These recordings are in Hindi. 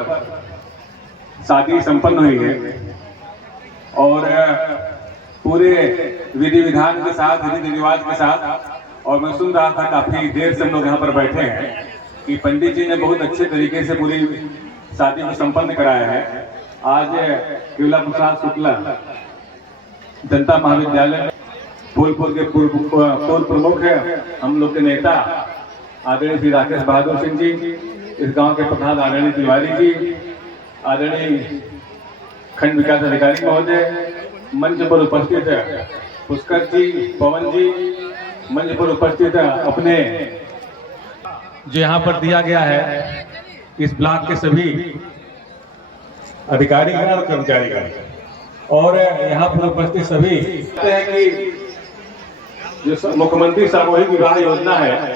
शादी संपन्न हुई है और पूरे विधि विधान के साथ, रीति रिवाज के साथ। और मैं सुन रहा था काफी देर से हम लोग यहाँ पर बैठे हैं कि पंडित जी ने बहुत अच्छे तरीके से पूरी शादी को संपन्न कराया है। आज केवला प्रसाद शुक्ला जनता महाविद्यालय फूलपुर के पूर्व प्रमुख है, हम लोग के नेता आदरणीय श्री राकेश बहादुर सिंह जी, इस गांव के प्रधान आदरणीय तिवारी जी, आदरणीय खंड विकास अधिकारी महोदय, मंच पर उपस्थित है पुष्कर जी, पवन जी, मंच पर उपस्थित है अपने जो यहाँ पर दिया गया है इस ब्लॉक के सभी अधिकारीगण और कर्मचारीगण, और यहाँ पर उपस्थित सभी हैं कि जो मुख्यमंत्री सामूहिक विवाह योजना है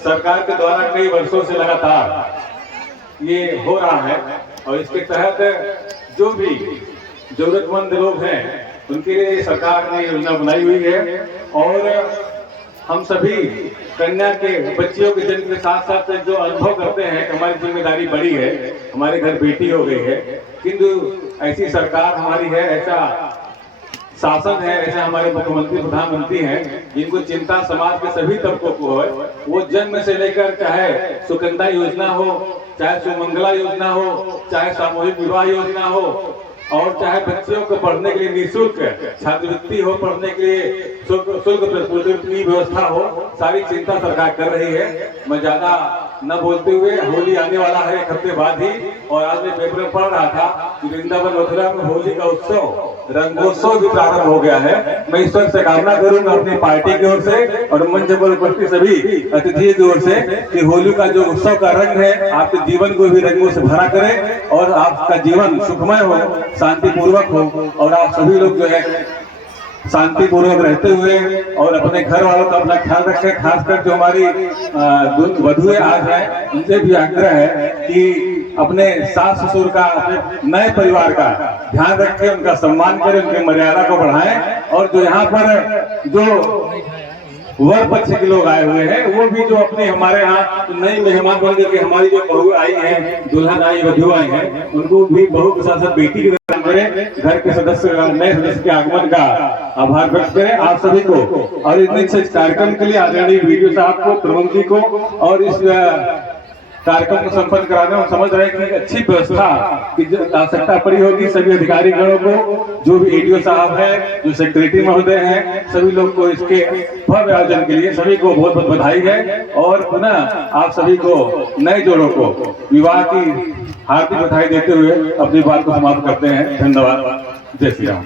सरकार के द्वारा कई वर्षों से लगातार ये हो रहा है, और इसके तहत जो भी जरूरतमंद लोग हैं उनके लिए सरकार ने योजना बनाई हुई है। और हम सभी कन्या के बच्चियों के जन्म के साथ साथ जो अनुभव करते हैं कि हमारी जिम्मेदारी बड़ी है, हमारे घर बेटी हो गई है, किंतु ऐसी सरकार हमारी है, ऐसा शासन है, ऐसे हमारे मुख्यमंत्री प्रधानमंत्री हैं जिनको चिंता समाज के सभी तबकों को है। वो जन्म से लेकर चाहे सुकन्या योजना हो, चाहे सुमंगला योजना हो, चाहे सामूहिक विवाह योजना हो, और चाहे बच्चियों को पढ़ने के लिए निःशुल्क छात्रवृत्ति हो, पढ़ने के लिए शुल्क की व्यवस्था हो, सारी चिंता सरकार कर रही है। मैं ज्यादा न बोलते हुए, होली आने वाला है एक हफ्ते बाद ही, और आज मैं पेपर में पढ़ रहा था कि वृंदावन मथुरा में होली का उत्सव, रंगोत्सव भी प्रारंभ हो गया है। मैं ईश्वर से कामना करूंगा अपनी पार्टी की ओर से और मंच पर उपस्थित सभी अतिथियों की ओर से कि होली का जो उत्सव का रंग है आपके जीवन को भी रंगों से भरा करे और आपका जीवन सुखमय हो, शांतिपूर्वक हो, और आप सभी लोग जो है शांतिपूर्वक रहते हुए और अपने घर वालों का अपना ख्याल रखें। खासकर जो हमारी वधुएं आज हैं उनसे भी आग्रह है कि अपने सास ससुर का, अपने नए परिवार का ध्यान रखें, उनका सम्मान करें, उनकी मर्यादा को बढ़ाएं। और जो यहाँ पर जो वर पक्ष के लोग आए हुए हैं वो भी जो अपने हमारे यहाँ नई मेहमान बन के हमारी जो बहू आई है, दुल्हन आई, वधु आई है, उनको भी बहू के साथ साथ बेटी की तरह करें, घर के सदस्य, नए सदस्य के आगमन का आभार व्यक्त करें आप सभी को। और इतने कार्यक्रम के लिए आदरणीय वीडियो साहब को, प्रमुख जी को, और इस कार्यक्रम को संपन्न कराने हम समझ रहे हैं कि अच्छी व्यवस्था की आवश्यकता पड़ी होगी। सभी अधिकारीगणों को, जो भी एडीओ साहब है, जो सेक्रेटरी महोदय हैं, सभी लोग को इसके भव्य आयोजन के लिए सभी को बहुत बहुत बधाई है। और पुनः आप सभी को, नए जोड़ों को विवाह की हार्दिक बधाई देते हुए अपनी बात को समाप्त करते हैं। धन्यवाद। जय श्री राम।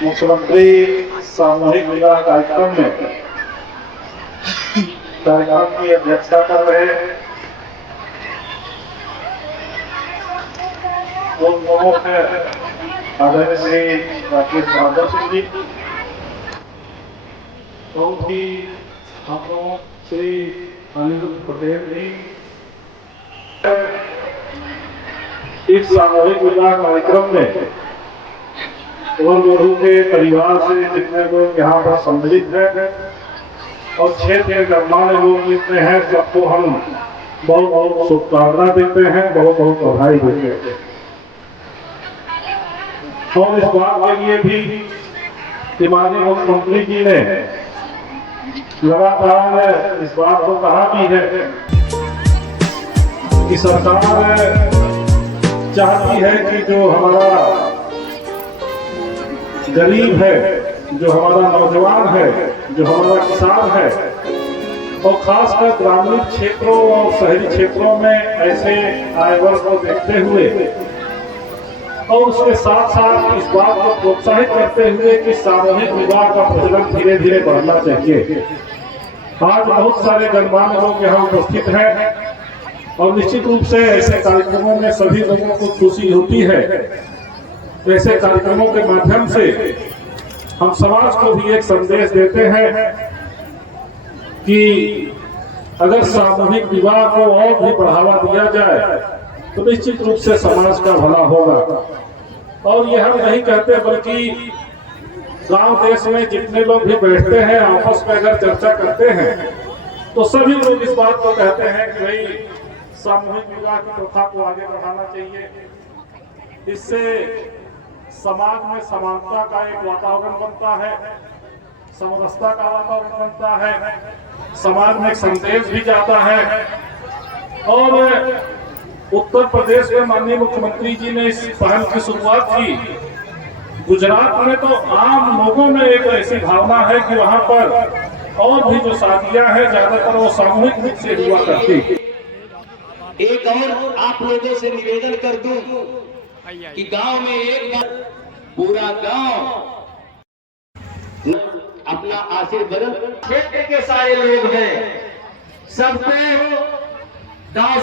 मुख्यमंत्री सामूहिक विवाह कार्यक्रम में कार्यक्रम की अध्यक्षता कर रहे प्रमुख आदरणीय श्री राकेश बहादुर सिंह जी, बहुत ही हम लोग श्री अनिल पटेल जी, इस सामूहिक विवाह कार्यक्रम में और वधु के परिवार से जितने लोग यहाँ पर सम्मिलित हैं और क्षेत्र के गणमान्य लोग जितने हैं सबको हम बहुत बहुत शुभकामना देते हैं, बहुत बहुत बधाई देते हैं। और इस बात के लिए भी कि माननीय मुख्यमंत्री जी ने लगातार इस बात को कहा भी है कि सरकार चाहती है कि जो हमारा गरीब है, जो हमारा नौजवान है, जो हमारा किसान है, और खासकर ग्रामीण क्षेत्रों और शहरी क्षेत्रों में ऐसे आय वर्ग को देखते हुए और उसके साथ साथ इस बात को प्रोत्साहित करते हुए कि सामूहिक विवाह का प्रचलन धीरे धीरे बढ़ना चाहिए। आज बहुत सारे गणमान्य लोग यहाँ उपस्थित हैं और निश्चित रूप से ऐसे कार्यक्रमों में सभी लोगों को खुशी होती है। ऐसे कार्यक्रमों के माध्यम से हम समाज को भी एक संदेश देते हैं कि अगर सामूहिक विवाह को और भी बढ़ावा दिया जाए तो निश्चित रूप से समाज का भला होगा। और यह हम नहीं कहते, बल्कि गांव देश में जितने लोग भी बैठते हैं आपस में अगर चर्चा करते हैं तो सभी लोग इस बात को कहते हैं कि भाई सामूहिक विवाह की प्रथा को आगे बढ़ाना चाहिए। इससे समाज में समानता का एक वातावरण बनता है, समरसता का वातावरण बनता है, समाज में एक संदेश भी जाता है। और उत्तर प्रदेश में माननीय मुख्यमंत्री जी ने इस पहल की शुरुआत की। गुजरात में तो आम लोगों में एक ऐसी भावना है कि वहां पर और भी जो शादियां हैं ज्यादातर वो सामूहिक रूप से हुआ करती। एक और आप लोगों से निवेदन कर दूं कि गांव में एक बार पूरा गांव अपना आशीर्वाद क्षेत्र के सारे लोग हैं, सबको गांव